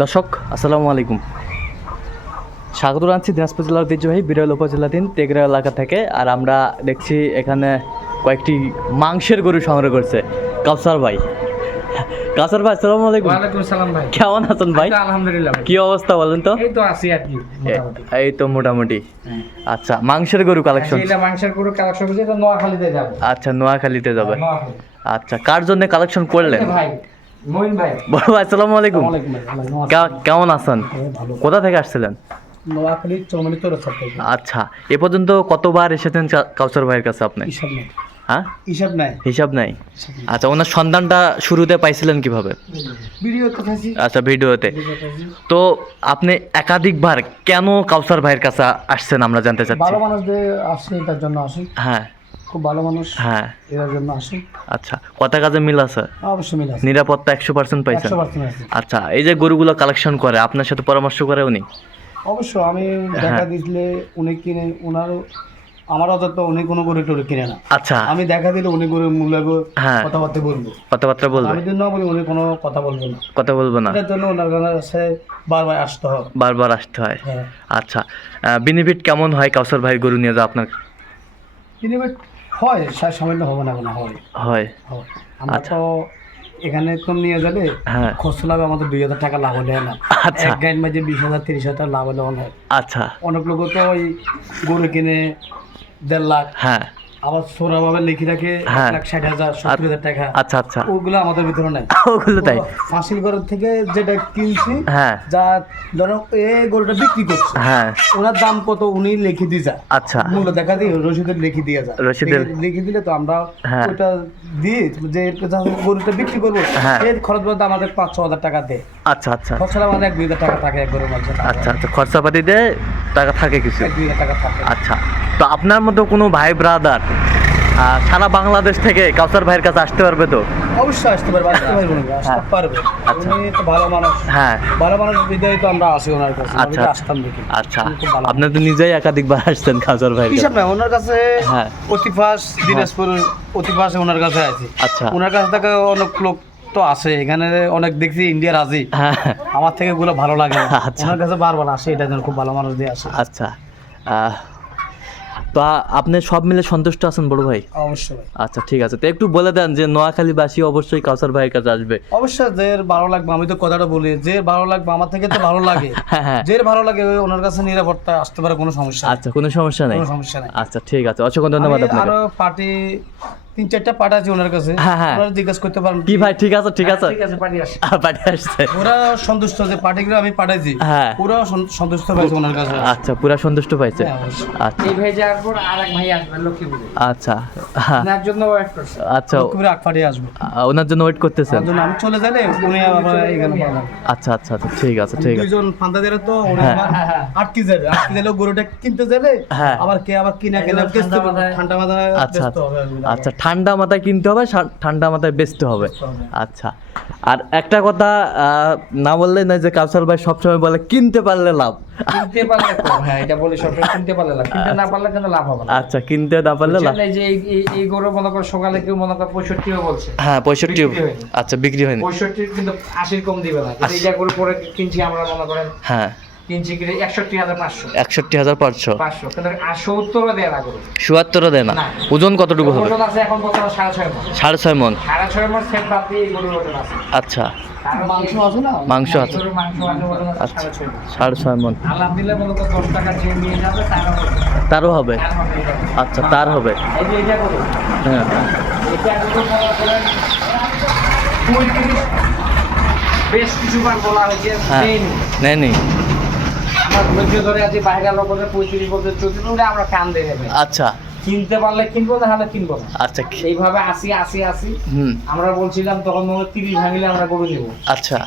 দর্শক আসসালামু আলাইকুম, স্বাগত জানাচ্ছি দিনাজপুর জেলার ঐতিহ্যবাহী বিরল উপজেলাধীন তেগরা এলাকা থেকে। আর আমরা দেখছি এখানে কয়েকটি মাংসের গরু সংগ্রহ করছে কাউসার ভাই। কাউসার ভাই আসসালামু আলাইকুম। ওয়ালাইকুম আসসালাম ভাই। কেমন আছেন ভাই? আলহামদুলিল্লাহ। কি অবস্থা বলেন তো? এই তো আছি আর কি মোটামুটি। এই তো মোটামুটি। আচ্ছা, মাংসের গরু কালেকশন। এটা মাংসের গরু কালেকশন করছি, এটা নোয়াখালীতে যাব। আচ্ছা, নোয়াখালীতে যাবে। নোয়াখালী। আচ্ছা, কার জন্য কালেকশন করলেন? ভাই মইন ভাই। বড় ভাই আসসালামু আলাইকুম। ওয়ালাইকুম আসসালাম। কেমন আছেন? ভালো। কোথা থেকে আসছিলেন? নোয়াখালী চৌমনি তোরছাপ থেকে। আচ্ছা, এ পর্যন্ত কতবার এসেছেন কাউসার ভাইয়ের কাছে আপনি? হিসাব নাই। হ্যাঁ, হিসাব নাই। হিসাব নাই। আচ্ছা, ওনার সন্ধানটা শুরুতে পাইছিলেন কিভাবে? ভিডিও কোথায়? আচ্ছা, ভিডিওতে। তো আপনি একাধিকবার কেন কাউসার ভাইয়ের কাছে আসছেন আমরা জানতে চাচ্ছি। ভালো মানুষদের আসে, এটার জন্য আসি। হ্যাঁ, খুব ভালো মানুষ। হ্যাঁ, এর জন্য আসি। আচ্ছা, কথা কাজে মিল আছে? অবশ্যই মিল আছে। নিরাপত্তা 100% পাইছেন? 100% আছে। আচ্ছা, এই যে গরুগুলো কালেকশন করে আপনার সাথে পরামর্শ করে উনি? অবশ্য আমি দেখা দিলে উনি কিনে, উনার আমার অযথা উনি কোনো গরু টরু কিনে না। আচ্ছা, আমি দেখা দিলে উনি গরুর মূল্য হ্যাঁ, কথাবার্তা বলবো। কথাবার্তা বলবে? আমি যদি না বলি উনি কোনো কথা বলবো না। কথা বলবো না? এটার জন্য ওনার কাছে বারবার আসতে হবে। বারবার আসতে হয়। হ্যাঁ। আচ্ছা, বেনিফিট কেমন হয় কাউসার ভাই গরু নিয়ে যাও আপনার? বেনিফিট হয়, সামান্য হবে না, কোনো হয়। হয়। আমরা আচ্ছা। তো এখানে তো নিয়ে যাবে, হ্যাঁ। খরচ লাভ আমাদের 2,000 টাকা লাভ হলে না। আচ্ছা। এক গাড়ির মাঝে 20,000 30,000 লাভ হলে অনেক। আচ্ছা। অনেক লোক তো ওই গরু কিনে 1.5 লাখ, হ্যাঁ। আবার সোরা ভাবে লিখে রাখে হ্যাঁ। 1,60,000 70,000 টাকা। আচ্ছা, আচ্ছা। ওগুলো আমাদের ভিতরে নাই। ওগুলো তাই? ফাঁসিল ঘরের থেকে যেটা কিনছি, হ্যাঁ। যা ধরো এই গরুটা বিক্রি করছে, হ্যাঁ। ওনার দাম কত উনি লিখে দিয়ে যায়। আচ্ছা। মূল্য দেখা দিই, রসিদে লিখে দিয়ে যায়। লিখে দিলে তো আমরা হ্যাঁ। ওটা দিয়ে যে গরুটা বিক্রি করবো, হ্যাঁ। এর খরচ বলতে আমাদের 5-6 হাজার টাকা দেয়। আচ্ছা, আচ্ছা। খরচা আমাদের 1-2 হাজার টাকা থাকে এক গরুর মাঝে। আচ্ছা, আচ্ছা, খরচাপাতি দিয়ে টাকা থাকে কিছু? 1-2 হাজার টাকা থাকে। আচ্ছা, তো আপনার মতো কোনো ভাই ব্রাদার সারা বাংলাদেশ থেকে কাউসার ভাইয়ের কাছে আসতে পারবে তো? অবশ্যই আসতে পারবে, আসতে পারবে না, আসতে পারবে। আচ্ছা। উনি তো ভালো মানুষ। হ্যাঁ। ভালো মানুষ বিদায় তো আমরা আসি ওনার কাছে। আচ্ছা। আমি আসতাম দেখি। আচ্ছা, উনি খুব ভালো। আপনি তো নিজেই একাধিকবার আসছেন কাউসার ভাইয়ের হিসাব কাছে। না, ওনার কাছে হ্যাঁ। অতিফাস দিনাজপুর অতিফাস ওনার কাছে আছে। আচ্ছা। ওনার কাছ থেকে অনেক লোক তো আসে, এখানে অনেক দেখছি ইন্ডিয়ার আজি। হ্যাঁ। আমার থেকে এগুলো ভালো লাগে না। আচ্ছা। ওনার কাছে বারবার আসে, এটা যেন খুব ভালো মানুষ দিয়ে আসে। আচ্ছা, তো আপনি সব মিলে সন্তুষ্ট আছেন বড় ভাই? অবশ্যই। আচ্ছা, ঠিক আছে। তো একটু বলে দেন যে নোয়াখালীবাসী অবশ্যই কাউসার ভাইয়ের কাছে আসবে। অবশ্যই যে ভালো লাগবে, আমি তো কথাটা বলি, যে ভালো লাগবে আমার থেকে তো ভালো লাগে। হ্যাঁ, হ্যাঁ। যে ভালো লাগে ওই ওনার কাছে নিরাপত্তা আসতে পারে, কোনো সমস্যা নেই। আচ্ছা, কোনো সমস্যা নেই। কোনো সমস্যা নেই। আচ্ছা, ঠিক আছে, অসংখ্য ধন্যবাদ আমি আপনাকে। আরো পার্টি 3-4টা পার্টি আছে ওনার কাছে। হ্যাঁ, হ্যাঁ। ওরা জিজ্ঞাসা করতে পারেন কি ভাই, ঠিক আছে, ঠিক আছে। ঠিক আছে, পার্টি আসে। পাঠিয়ে আসছে। ওরা সন্তুষ্ট যে পার্টিগুলো আমি পাঠাইছি, হ্যাঁ। পুরো সন্তুষ্ট হয়েছে ওনার কাছে। আচ্ছা, পুরা সন্তুষ্ট পাইছে। হ্যাঁ, অবশ্যই। আচ্ছা, এই ভাই যাওয়ার পর আর এক ভাই আসবে লক্ষ্মীপুরে, আচ্ছা, হ্যাঁ, ওনার জন্য ওয়েট করছে। আচ্ছা, লক্ষ্মীপুরে আগ পার্টি আসবে। ওনার জন্য ওয়েট করতেছেন? তার জন্য আমি চলে গেলে উনি আবার এখানে পাবেন। আচ্ছা, আচ্ছা, আচ্ছা, ঠিক আছে, ঠিক আছে। দুইজন ফান্দা দিলে তো উনি হ্যাঁ। আবার আটকে যাবে, আটকে গেলেও গরুটা কিনতে যাবে। হ্যাঁ। আবার কিনা কেনা বেচতে হবে, ঠান্ডা মাথায় আচ্ছা, বেচতে হবে ওগুলো। আচ্ছা, ঠান্ডা মাথায় কিনতে হবে, ঠান্ডা মাথায় বেচতে হবে। আচ্ছা, আর একটা কথা না বললে না, যে কাউসার ভাই সবসময় বলে কিনতে পারলে লাভ। কিনতে পারলে তো, হ্যাঁ এটা বলি সবসময়, কিনতে পারলে লাভ, কিনতে না পারলে কিন্তু লাভ হবে না। আচ্ছা, কিনতে না পারলে লাভ। বুঝছেন? এই যে এই গরু মনে করো সকালে কেউ মনে করো 65 বলছে, হ্যাঁ, 65। বিক্রি হয়নি। আচ্ছা, বিক্রি হয়নি। 65 কিন্তু 80 কম দিবে না। কিন্তু এই যে গরু পরে কিনছি আমরা মনে করেন, হ্যাঁ, কিনছি কিনে 61,500 61,500। 500, কিন্তু 70 দেয় না গরু। 77 দেয় না। না। ওজন কতটুকু হবে? ওজন আছে এখন বর্তমানে 6.5 মণ। 6.5 মণ। 6.5 মণ সেট বাদ দিয়ে এই গরুর ওজন আছে। আচ্ছা, মাংস আছে না, মাংস আছে। গরুর মাংস আছে, ওজন আছে আচ্ছা, 6.5 মণ। 6.5 মণ। আল্লাহ দিলে মনে করো 10 টাকা যে নিয়ে যাবে তারও হবে। তারও হবে? তার হবে এটা। আচ্ছা, তার হবে। এই যে এটা গরু, হ্যাঁ, এটা গরু মনে করেন 35 বেশ কিছুবার বলা হয়েছে, হ্যাঁ, নেয়নি। নেয়নি। আমরা ধৈর্য ধরে আছি, বাইরের লোক বলছে 35 বলছে 34 বলে আমরা কান দিয়ে নেবে। আচ্ছা, কিনতে পারলে কিনবো, না হলে কিনবো না। আচ্ছা, এইভাবে আসি হুম, আমরা বলছিলাম তখন মনে হয় 30 ভাঙিলে আমরা গরু নেবো। আচ্ছা,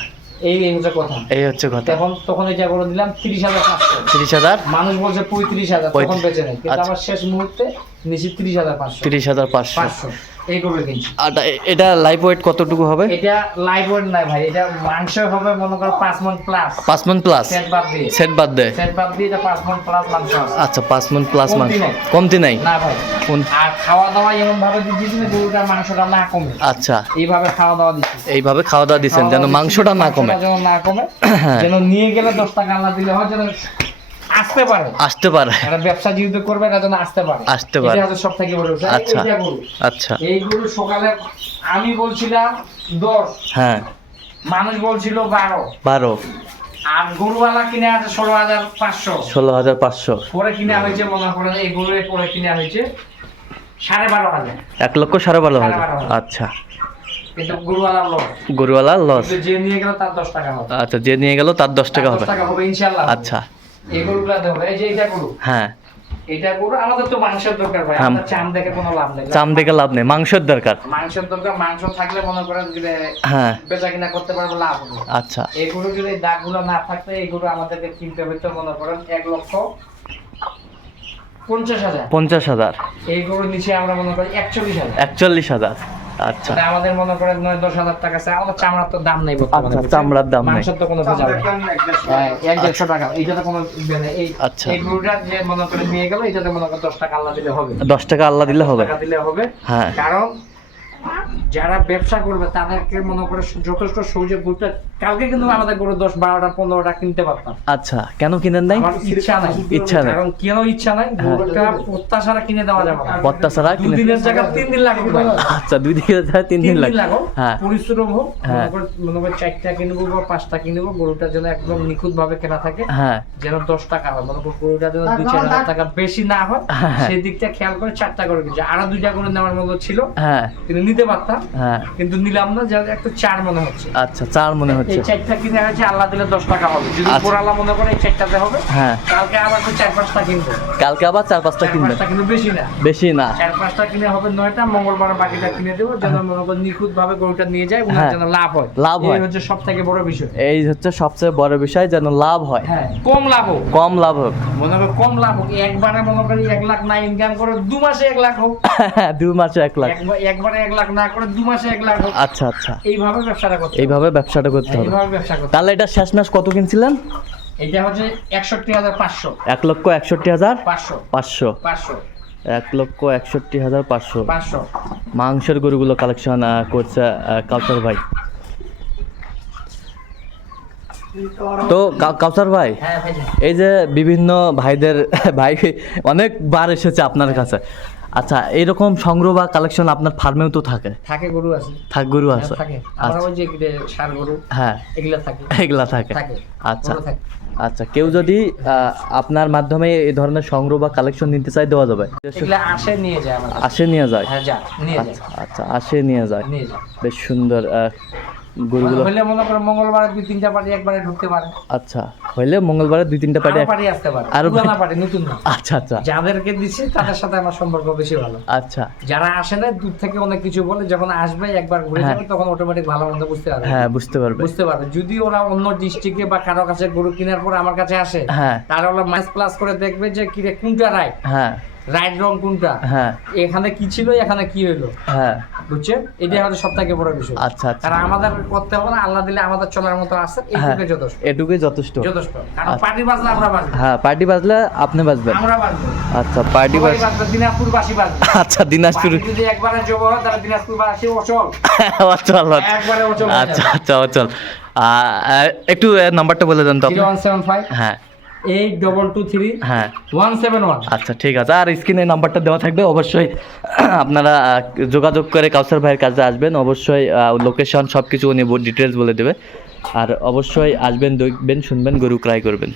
এই হচ্ছে কথা। এই হচ্ছে কথা। তখন এটা করে দিলাম 30,500। 30,000। মানুষ বলছে 35,000, তখন বেঁচে নেই। কিন্তু আচ্ছা। আমার শেষ মুহূর্তে নিচে 30,500 30,500 এই গরু কিনছি। আর এটা লাইভ ওয়েট কতটুকু হবে? এটা লাইভ ওয়েট নাই ভাই, এটা মাংস হবে মনে করো 5 মণ প্লাস। 5 মণ প্লাস সেট বাদ দিয়ে সেট বাদ দেয়। সেট বাদ দিয়ে এটা 5 মণ প্লাস মাংস আছে। আচ্ছা 5 মণ প্লাস কমতি মাংস, নাই। কমতি নাই। না ভাই, আর খাওয়া দাওয়া এমন ভাবে দিচ্ছি যে গরুটার মাংসটা না কমে। আচ্ছা এইভাবে খাওয়া দাওয়া দিচ্ছি, এইভাবে খাওয়া দাওয়া দিচ্ছেন যেন মাংসটা না কমে। যেন না কমে, যেন নিয়ে গেলে 10 টাকা আল্লাহ দিলে হয়, যেন আসতে পারে। আসতে পারে, এটা ব্যবসা যেহেতু করবে এটা যেন আসতে পারে। আসতে পারে। এটা হচ্ছে সব থেকে বড় বিষয়। আচ্ছা এইটা গরু, আচ্ছা এই গরু সকালে আমি বলছিলাম 10, হ্যাঁ মানুষ বলছিল 12, 12, আর গরুওয়ালা কিনে আছে 16,500, 16,500, পরে কিনে হয়েছে মনে করেন এই গরু পরে কিনে হয়েছে 12,500, 1,12,500। 12,500 আচ্ছা কিন্তু গরুওয়ালা লস, গরুওয়ালা লস। যে নিয়ে গেল তার 10 টাকা হবে। আচ্ছা যে নিয়ে গেল তার 10 টাকা হবে। 10 টাকা হবে ইনশাআল্লাহ। আচ্ছা এই গরুগুলা দেবে, এই যে এটা গরু, হ্যাঁ এটা গরু আমাদের তো মাংসের দরকার ভাই, হ্যাঁ। আমাদের চাম দেখে কোনো লাভ নেই। চাম দেখে লাভ নেই, মাংসের দরকার। মাংসের দরকার, মাংস থাকলে মনে করেন যে হ্যাঁ বেচা কিনা করতে পারবো, লাভ হবে। আচ্ছা এই গরু যদি এই দাগগুলো না থাকতো, এই গরু আমাদেরকে কিনতে হইতো মনে করেন 1,50,000। 50,000, এই গরুর নিচে আমরা মনে করি 41,000। 41,000। আচ্ছা এটা আমাদের মনে করেন 9-10,000 টাকা চাই, আমাদের চামড়ার তো দাম নেই বর্তমানে। আচ্ছা, চামড়ার দাম নেই। মাংসের তো কোনো ভেজাল নেই। হ্যাঁ, 1-150 টাকা, এইটাতে কোনো এই আচ্ছা। এই গরুটা যে মনে করে নিয়ে গেল, এটাতে মনে করেন 10 টাকা আল্লাহ দিলে হবে। 10 টাকা আল্লাহ দিলে হবে। টাকা দিলে হবে। হ্যাঁ কারণ যারা ব্যবসা করবে তাদেরকে মনে করে যথেষ্ট সহজে গরুটা, কালকে কিন্তু আমাদের গরু 10-12টা 15টা কিনতে পারতাম। আচ্ছা কেন কিনেন নাই? আমার ইচ্ছা নাই, ইচ্ছা নাই। কারণ কেন ইচ্ছা নাই, গরুটা প্রত্যাশারা কিনে দেওয়া যাবে না। বত্তা ছাড়া 2 দিনের জায়গা 3 দিন লাগবে ভাই। আচ্ছা 2 দিকে যায় 3 দিন লাগে। লাগো, হ্যাঁ পরিশ্রম হোক, হ্যাঁ। মনে করে 4টা কিনবো বা 5টা কিনবো, গরুটা যেন একদম নিখুঁত ভাবে কেনা থাকে, হ্যাঁ যেন 10 টাকা হয়, মনে করো গরুটা যেন 2-4 হাজার টাকা বেশি না হয়, হ্যাঁ। সেই দিকটা খেয়াল করে 4টা করে কিনছে। আরো 2টা করে নেওয়ার মতো ছিল, হ্যাঁ কিন্তু নিতে পারতাম, হ্যাঁ কিন্তু নিলাম না, যা একটা 4 মনে হচ্ছে। আচ্ছা 4 মনে এই হচ্ছে। 4টা কিনে হয়েছে আল্লাহ দিলে 10 টাকা হবে, যদি আচ্ছা। পোড়ালা মনে করে এই 4টাতে হবে। হ্যাঁ কালকে আবার 4-5টা কিনবো, কালকে আবার 4-5টা কিনবেন? 4-5টা কিন্তু বেশি না, বেশি না। 4-5টা কিনে হবে 9টা, মঙ্গলবার বাকিটা কিনে দেবো, যেন মনে করেন নিখুঁত ভাবে গরুটা নিয়ে যায়, ওনার হ্যাঁ। যেন লাভ হয়। লাভ হয়। এই হচ্ছে সব থেকে বড় বিষয়। এই হচ্ছে সবচেয়ে বড় বিষয়, যেন লাভ হয়, হ্যাঁ, কম লাভ হোক, কম লাভ হোক। মনে করো কম লাভ হোক, একবারে মনে করি 1 লাখ না ইনকাম করে 2 মাসে 1 লাখ হোক, 2 মাসে 1 লাখ। একবারে 1 লাখ না করে 2 মাসে 1 লাখ হোক। আচ্ছা আচ্ছা এইভাবে ব্যবসাটা করতে হবে। এইভাবে ব্যবসাটা করতে হবে। এইভাবে ব্যবসা করতে হবে। তাহলে এটা শেষ মাস কত কিনছিলেন? এটা হচ্ছে 61,500, 1,61,500, 500, 500, 500, 1,61,500। 500। মাংসের গরুগুলো কালেকশন করছে কাউসার ভাই। তো কাউসার ভাই, হ্যাঁ ভাই, এই যে বিভিন্ন ভাইদের ভাই অনেকবার এসেছে আপনার কাছে, আচ্ছা এইরকম সংগ্রহ বা কালেকশন আপনার ফার্মেও তো থাকে? থাকে, গরু আছে, গরু হ্যাঁ, আছে? থাকে। আমরা আচ্ছা ওই যে ষাঁড় গরু হ্যাঁ এগুলা থাকে, এগুলা থাকে। থাকে, আচ্ছা গরু থাকে। আচ্ছা কেউ যদি আপনার মাধ্যমে এই ধরনের সংগ্রহ বা কালেকশন নিতে চাই, দেওয়া যাবে? এগুলা আসে নিয়ে যায় আমার কাছে। আসে নিয়ে যায়? হ্যাঁ, যা নিয়ে যায়, আচ্ছা আচ্ছা আসে নিয়ে যায়, নিয়ে যায়। বেশ সুন্দর গরুগুলো। হইলে মনে করো মঙ্গলবার 2-3টা পার্টি একবারে ঢুকতে পারে, আচ্ছা হইলে মঙ্গলবারে 2-3টা পার্টি। আরো পার্টি আসতে পারে, আরো পুরানা পার্টি, নতুন না। আচ্ছা আচ্ছা যাদেরকে দিচ্ছি তাদের সাথে আমার সম্পর্ক বেশি ভালো। আচ্ছা যারা আসে না, দূর থেকে অনেক কিছু বলে, যখন আসবে একবার ঘুরে হ্যাঁ। যাবে, তখন অটোমেটিক ভালো মন্দ বুঝতে পারবে। হ্যাঁ বুঝতে পারবে। বুঝতে পারবে। যদি ওরা অন্য ডিস্ট্রিক্টে বা কারো কাছে গরু কেনার পর আমার কাছে আসে, হ্যাঁ তারা ওরা মাইস প্লাস করে দেখবে যে কিরে কোনটা রাইট, হ্যাঁ রাইট রং কোনটা, হ্যাঁ এখানে কি ছিল এখানে কি হইলো, হ্যাঁ বুঝছেন? এটাই আমাদের সব থেকে বড় বিষয়। আচ্ছা আচ্ছা কারণ আমাদের করতে হবে না, আল্লাহ দিলে আমাদের চলার মতো আছে, হ্যাঁ এইটুকুই যথেষ্ট, এটুকুই যথেষ্ট। যথেষ্ট। কারণ আচ্ছা। পার্টি বাজলে আমরা বাজবো, হ্যাঁ পার্টি বাজলে আপনি বাজবেন। আমরা বাজবো, আচ্ছা পার্টি সবাই বাজ বাজবে, দিনাজপুরবাসী বাজবে। আচ্ছা দিনাজপুর পার্টি যদি একবারে জব হয়, তাহলে দিনাজপুরবাসী অচল, অচল একবারে অচল হয়ে আচ্ছা যাবে। আচ্ছা অচল। একটু নাম্বারটা বলে দেন তো আপনি। 0175 হ্যাঁ 8223 হ্যাঁ 171। আচ্ছা ঠিক আছে, আর স্ক্রিনে নাম্বারটা দেওয়া থাকবে, অবশ্যই আপনারা যোগাযোগ করে কাউসার ভাইয়ের কাছে আসবেন। অবশ্যই লোকেশন সব কিছু উনি ডিটেলস বলে দেবে, আর অবশ্যই আসবেন, দেখবেন, শুনবেন, গরু ক্রয় করবেন।